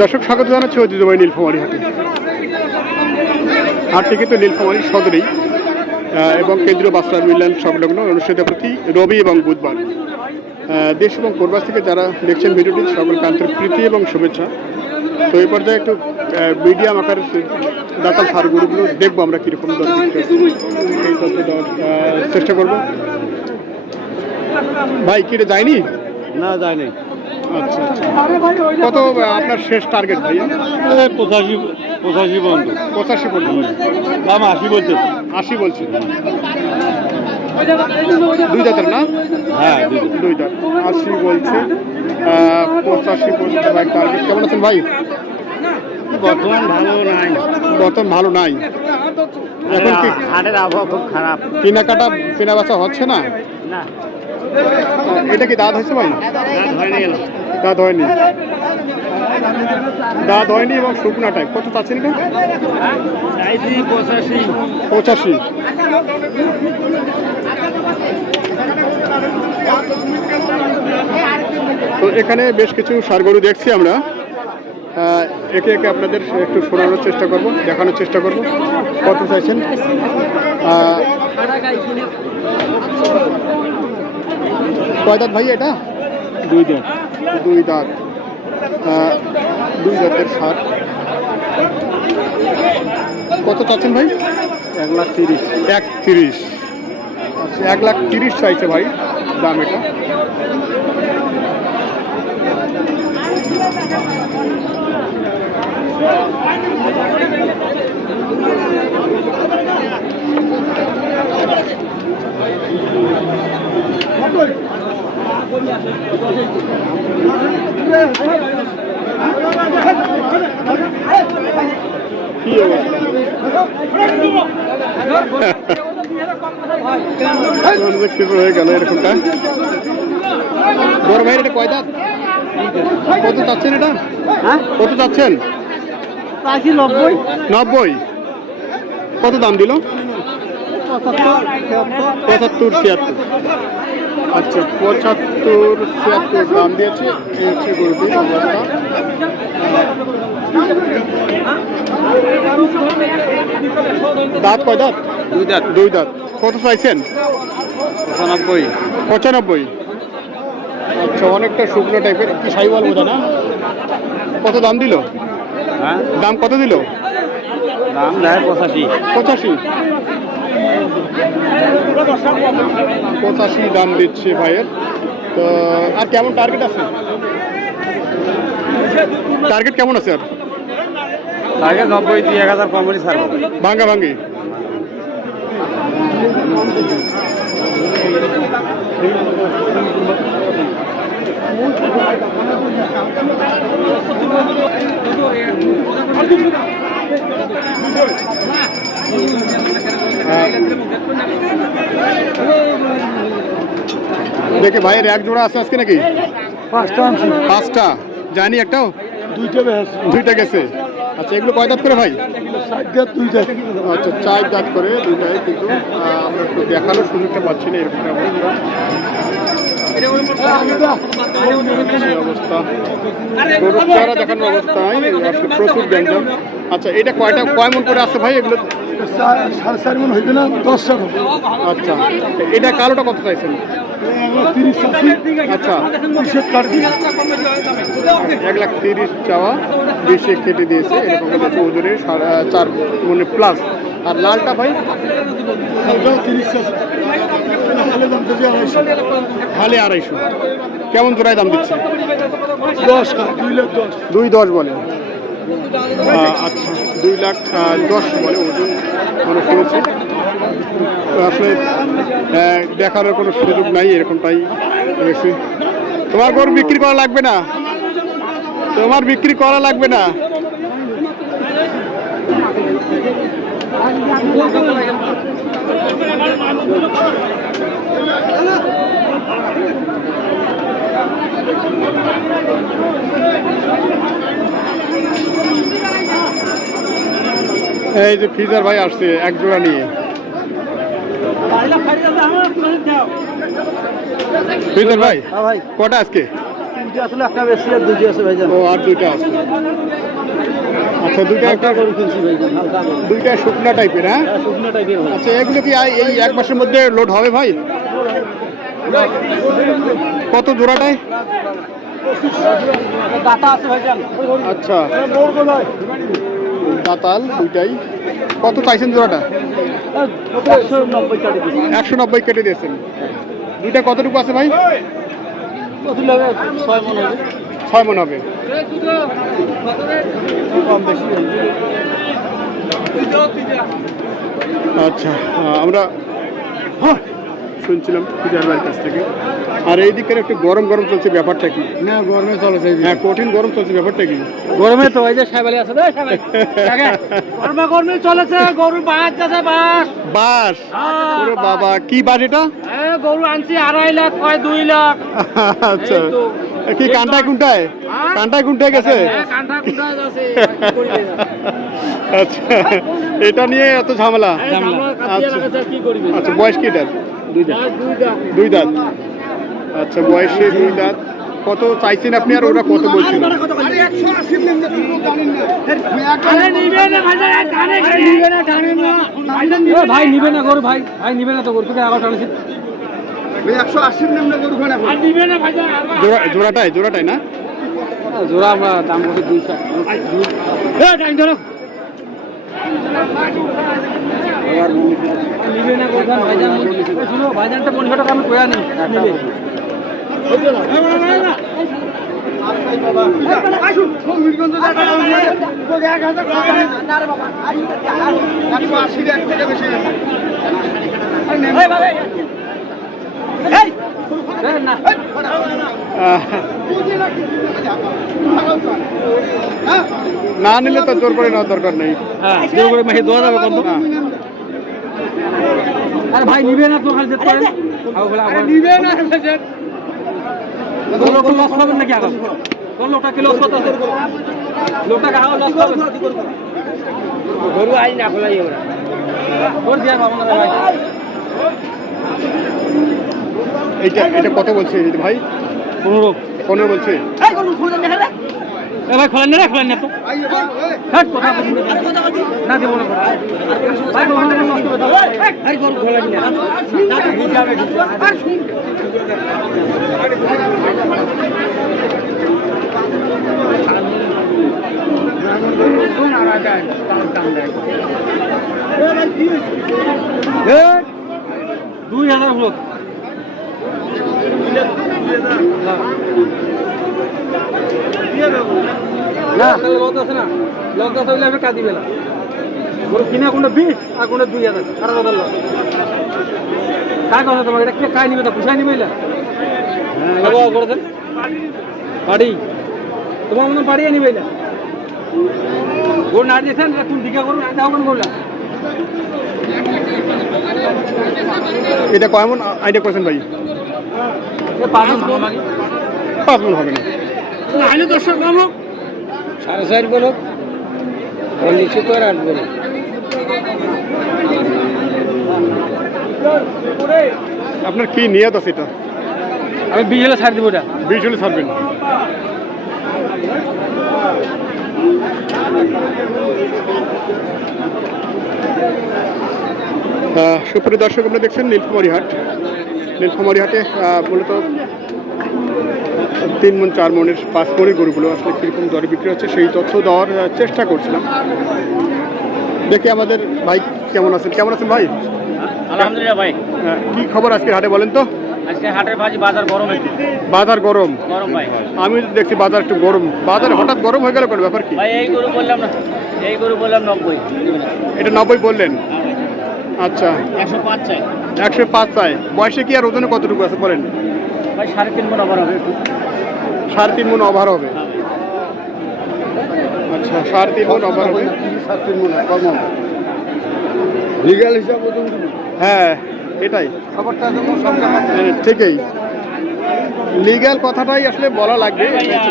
দর্শক, স্বাগত জানাচ্ছি ঐতিহ্যবাহী নীলফামারি হাটে। হাটটি কিন্তু নীলফামারি সদরেই এবং কেন্দ্রীয় বাসরা মিলন সংলগ্ন, অনুষ্ঠিত প্রতি রবি এবং বুধবার। দেশ এবং প্রবাস থেকে যারা দেখছেন ভিডিওটি সকল আন্তরিক প্রীতি এবং শুভেচ্ছা। তো এই পর্যায়ে একটু মিডিয়াম আকার দাতাল সারগুলোগুলো দেখব আমরা কীরকম চেষ্টা করব। ভাই কিরে যায়নি? না, যায়নি। কত আপনার শেষ টার্গেট ভাই পঁচাশি পঁচাশি বন্ধ পঁচাশি পর্যন্ত। দাম আশি বলছে আশি বলছি। দুই দাঁতের না? হ্যাঁ দুই দাঁত। আশি বলছে। পঁচাশি পর্যন্ত টার্গেট কেমন আছেন ভাই? বর্তমান ভালো নাই। বর্তমান ভালো নাই। এখন কি হাটের আবহাওয়া খুব খারাপ। কেনাকাটা কেনা বেচা হচ্ছে না? না। এটা কি দাঁত হয়েছে ভাই? দাঁত হয়নি। দাঁত হয়নি এবং শুকনা টাইপ কত চাচ্ছেন এটা? পঁচাশি। পঁচাশি তো এখানে বেশ কিছু সার গরু দেখছি আমরা। একে একে আপনাদের একটু শোনানোর চেষ্টা করব, দেখানোর চেষ্টা করব। কত চাইছেন? কয় দাঁত ভাই এটা? দুই দিন দুই দাঁত। দুই দাঁতের সার কত চাচ্ছেন ভাই? এক লাখ তিরিশ। এক তিরিশ। আচ্ছা এক লাখ তিরিশ চাইছে ভাই দাম এটা। হয়ে? গেল এরকমটা বড় ভাইয়ের এটা কয় দাঁত? কত চাচ্ছেন এটা? হ্যাঁ কত চাচ্ছেন নব্বই। নব্বই। কত দাম দিল? পঁচাত্তর ছিয়াত্তর। আচ্ছা পঁচাত্তর ছিয়াত্তর দাম দিয়েছে। এই হচ্ছে গরুটির অবস্থা। দাঁত কয় দাঁত? দুই দাঁত। দুই দাঁত। কত চাইছেন? পঁচানব্বই। পঁচানব্বই। আচ্ছা অনেকটা শুকনো টাইপের। কি সাইওয়াল বোঝা না? কত দাম দিল? হ্যাঁ? দাম কত দিল? দাম দেয় পঁচাশি। পঁচাশি। পঁচাশি দাম দিচ্ছে ভাইয়ের। তো আর কেমন টার্গেট আছে? টার্গেট কেমন আছে আর? আগে নব্বই দুই এক হাজার ছাড়বো। ভাঙ্গা ভাঙ্গি। দেখে ভাইয়ের এক জোড়া আছে আজকে নাকি? পাঁচটা পাঁচটা। জানি একটাও দুইটা দুইটা গেছে। আচ্ছা এগুলো কয় দাঁত করে ভাই? আচ্ছা চার দাঁত করে দুইটাই কিন্তু আমরা একটু দেখানোর সুযোগটা পাচ্ছি না এরকম অবস্থা গরুর দেখানোর অবস্থায় আচ্ছা এটা কয়টা কয় মন করে আছে ভাই এগুলো সাড়ে চার মন হইবে না দশ আচ্ছা এটা কালোটা কত চাইছেন আচ্ছা এক লাখ তিরিশ চাওয়া দিয়েছে সাড়ে চার, মনে প্লাস আর লালটা ভাই? হালে আড়াইশো। হালে আড়াইশো কেমন জোড়ায় দাম দিচ্ছে? দশ দুই দশ। বলে। আচ্ছা দুই লাখ দশ বলে ওজন। আমরা কিনেছি তো আসলে আহ, দেখানোর কোনো সুযোগ নাই এরকমটাই তোমার গরু বিক্রি করা লাগবে না? তোমার বিক্রি করা লাগবে না? এই যে ফিজার ভাই আসছে এক জোড়া নিয়ে। ফিজার ভাই হ্যাঁ ভাই। কটা আজকে? আসলে একটা বেশি আর দুইটা আছে ভাইজান। ও আর দুইটা আছে। আচ্ছা দুইটা একটা গরু কিনছি ভাইজান দুইটা শুকনা টাইপের হ্যাঁ? হ্যাঁ, শুকনো টাইপের আচ্ছা এগুলো কি এই এক মাসের মধ্যে লোড হবে ভাই? কত জোড়াটায়? আচ্ছা। দাতাল দুইটাই। কত চাইছেন জোড়াটা? একশো নব্বই কেটে দিয়েছেন। দুইটা কতটুকু আছে ভাই? ছয় মন হবে। ছয় মন হবে? কম বেশি আচ্ছা আমরা হ্যাঁ, শুনছিলাম পূজার ভাইয়ের কাছ থেকে। আর এই দিকের একটু গরম গরম চলছে ব্যাপারটা কি? না গরমে চলেছে হ্যাঁ কঠিন গরম চলছে ব্যাপারটা কি? গরমে তো ওই যে সাইবালি আছে রে সাইবালি। গরমে গরমে চলেছে গরু বাস যাচ্ছে বাস বাস হ্যাঁ, ওরে বাবা কি বাস এটা? এ গরু আনছি আড়াই লাখ কয় দুই লাখ। আচ্ছা। তো। কি কান্টায়? কুন্টায় হ্যাঁ? কান্টায় কুন্টায় গেছে। হ্যাঁ, না? আচ্ছা এটা নিয়ে এত ঝামেলা? আচ্ছা আচ্ছা বয়স কি দুই দাঁত। দুই দাঁত। আচ্ছা বয়সে দুই দাঁত। কত চাইছেন আপনি আর ওরা কত বলছিল? আরে নিবে না ভাইজান, আর টানে কি? এ ভাই নিবে না গরু ভাই। ভাই নিবে না তো গরু তোকে আবার টানছি আর নিবে না ভাইজান আর বা- জোড়া জোড়াটাই জোড়াটাই না? জোড়া আমরা দাম করি দুইশো। ধরো। নিবে না গরু ভাইজান শুনো ভাইজানটা পনেরো টাকা আমি কয়া নিই না নিলে তো জোর করে নেওয়ার দরকার নেই। হ্যাঁ জোর করে মাহি দোয়া যাবে কত আরে ভাই নিবে না তো খালি যেতে পারেন নিবে না লোক লস পাবেন নাকি এখন? তোর লোকটা কি লস কত আছে লোকটা কাহা লস পাবেন গরু আই না খোলাই ওরা ওর দিয়া পাবো না ভাই। এইটা এটা কত বলছে ভাই পনেরো পনেরো বলছে এ ভাই খোলেন না রে, খোলেন না তো কথা না দিব ভাই ভাই খোলেন দুই হাজার হলো না। লস আছে না? লস আছে হইলে আমি কাঁদিবে না গরু কিনা কোনটা বিশ আর কোনটা দুই হাজার? আড়াই হাজার লস কায় কথা তোমাকে এটা কে কায় নিবে তা পুষাই নিবে না ব্যবহার করেছেন? বাড়ি। তোমার মতন বাড়িয়ে নিবে না গরু না দিয়েছেন? এটা কোন দিকে করুন এটা কোন করলাম এটা কেমন আইডিয়া করেছেন ভাই। পাঁচ মামাকে পাঁচ হবে না। আইলে দর্শক কম হোক। সাড়ে চার বলো নিচে তো আর আসবে না আপনার কি নিয়ত আছে এটা? আমি বিশ হলে ছাড় দিব এটা। বিশ হলে ছাড়বেন। সুপ্রিয় দর্শক আমরা দেখছেন নীলফামারী হাট। নীলফামারী হাটে আহ, মূলত তিন মন চার মনের পাঁচ মনের গরুগুলো আসলে কীরকম দরে বিক্রি হচ্ছে সেই তথ্য দেওয়ার চেষ্টা করছিলাম। দেখি আমাদের ভাই কেমন আছেন? কেমন আছেন ভাই? আলহামদুলিল্লাহ ভাই। কি খবর আজকের হাটে বলেন তো? আজকে হাটের ভাজি বাজার গরম বাজার গরম। গরম ভাই। আমি দেখছি বাজার একটু গরম। বাজার হঠাৎ গরম হয়ে গেল কোন? ব্যাপার কি? ভাই এই গরু বললাম না। এই গরু বললাম নব্বই। এটা নব্বই বললেন? আচ্ছা। একশো পাঁচ চাই। একশো পাঁচ চাই। বয়সে কি আর ওজনে কতটুকু আছে বলেন? ভাই সাড়ে তিন মন আবার হবে। সাড়ে তিন মন ওভার হবে। আচ্ছা সাড়ে তিন মন ওভার হবে। লিগাল হিসাবে হ্যাঁ এটাই। খবরটা হ্যাঁ, ঠিকই। লিগ্যাল কথাটাই আসলে বলা লাগবে এটা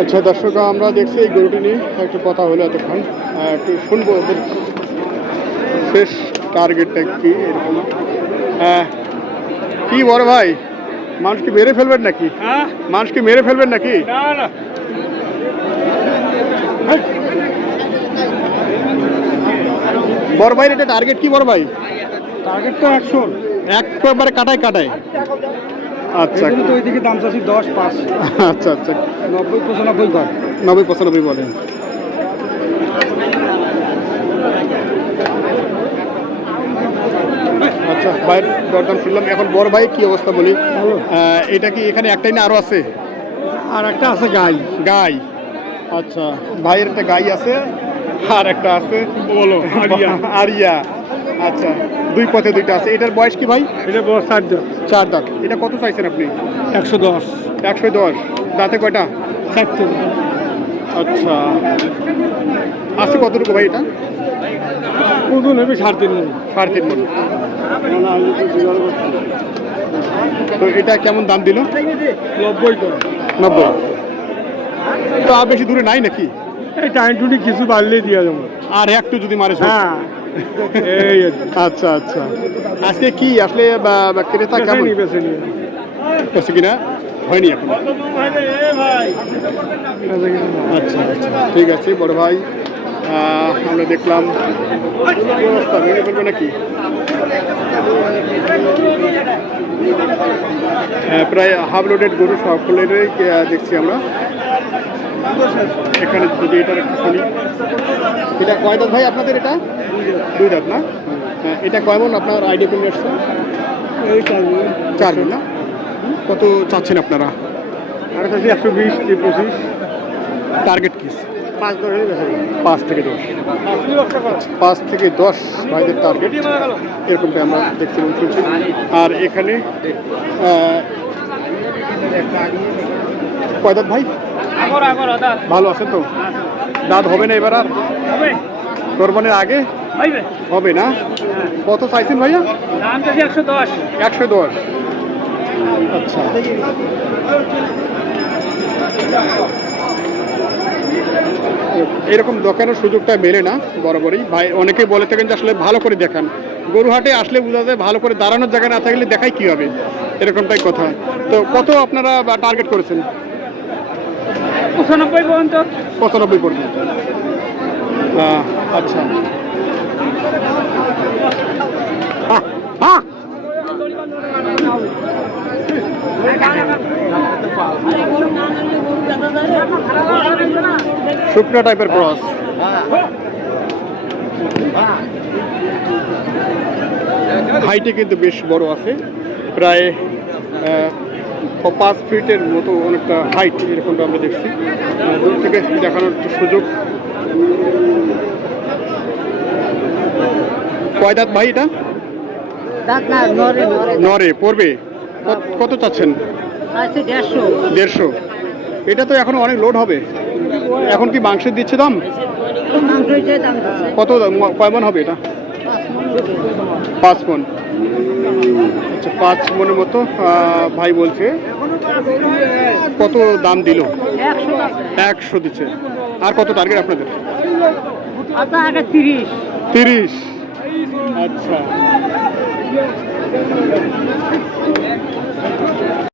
আচ্ছা দর্শক আমরা দেখছি এই গরুটি নিয়ে একটু কথা হলো এতক্ষণ। একটু শুনব ওদের শেষ টার্গেটটা কি এরকম। আহ, কি বড় ভাই? মানুষকে মেরে ফেলবেন নাকি? হ্যাঁ। মানুষকে মেরে ফেলবেন নাকি? বড় ভাই এটা টার্গেট কি বড় ভাই? টার্গেট তো একশো একবারে কাটায় কাটায়। আচ্ছা। তো ওইদিকে দাম চাচ্ছি দশ পাঁচ। আচ্ছা আচ্ছা। নব্বই পঁচানব্বই কর। নব্বই পঁচানব্বই বলেন। আচ্ছা ভাইয়ের দরদাম শুনলাম। এখন বড় ভাই কি অবস্থা বলি? এটা কি এখানে একটাই না আরও আছে? আর একটা আছে গাই। গাই। আচ্ছা ভাইয়ের একটা গাই আছে আর একটা আছে বলো আরিয়া। আরিয়া। আচ্ছা দুই পথে দুইটা আছে। এটার বয়স কি ভাই? এটা বড় ষাট দাম চার দাঁত। এটা কত চাইছেন আপনি? একশো দশ। একশো দশ। দাঁতে কয়টা? চারটে আচ্ছা। আছে কতটুকু ভাই এটা? ওজন হবে সাড়ে তিন মন। সাড়ে তিন মন। তো এটা কেমন দাম দিল? নব্বই নব্বই। তো আর বেশি দূরে নাই নাকি? এই টাইম টুনি কিছু বাড়লেই দিয়া যাব আর একটু যদি মারে হ্যাঁ। এই আচ্ছা আচ্ছা। আজকে কি? আসলে ক্রেতা কেমন। হচ্ছে কিনা? হয়নি এখন। আচ্ছা আচ্ছা। ঠিক আছে বড় ভাই। আমরা দেখলাম। কি অবস্থা ভেঙে ফেলবে নাকি? প্রায় হাফ লোডেড গরু সকলেরই দেখছি আমরা। এখানে যদি এটার একটু শুনি। এটা কয় দাঁত ভাই আপনাদের এটা? দুই দাঁত না? হ্যাঁ, এটা কয় মন? আপনার আইডিয়া করে আসছে চার না? কত চাচ্ছেন আপনারা? আর কাছে একশো বিশ পঁচিশ। টার্গেট কি? পাঁচ থেকে দশ। পাঁচ থেকে দশ ভাইদের টার্গেট এরকমটা আমরা দেখছি এবং শুনছি। আর এখানে আহ, কয় দাঁত ভাই? ভালো আছেন তো? দাঁত হবে না এবার আর? কোরবানির আগে? হবে না? কত চাইছেন ভাইয়া? একশো দশ। একশো দশ। আচ্ছা। এরকম দোকানের সুযোগটা মেলে না বরাবরই ভাই অনেকেই বলে থাকেন যে আসলে ভালো করে দেখান। গরুহাটে আসলে বোঝা যায় ভালো করে দাঁড়ানোর জায়গা না থাকলে দেখাই কী হবে? এরকমটাই কথা। তো কত আপনারা টার্গেট করেছেন? পঁচানব্বই পর্যন্ত? পঁচানব্বই পর্যন্ত। আচ্ছা! শুকনো টাইপের ক্রস। হাইটে কিন্তু বেশ বড় আছে। প্রায় পাঁচ ফিটের মতো অনেকটা হাইট এরকমটা আমরা দেখছি। দূর থেকে দেখানোর সুযোগ। কয় দাঁত ভাই এটা? নরে পড়বে? কত- চাচ্ছেন? দেড়শো। এটা তো এখন অনেক লোড হবে। এখন কি মাংসের দিচ্ছে দাম? কত দাম- কয় মন হবে এটা? পাঁচ। মন। আচ্ছা পাঁচ মনের মতো ভাই বলছে। কত দাম দিল? একশো একশো দিচ্ছে। আর কত টার্গেট আপনাদের? তিরিশ। তিরিশ। আচ্ছা।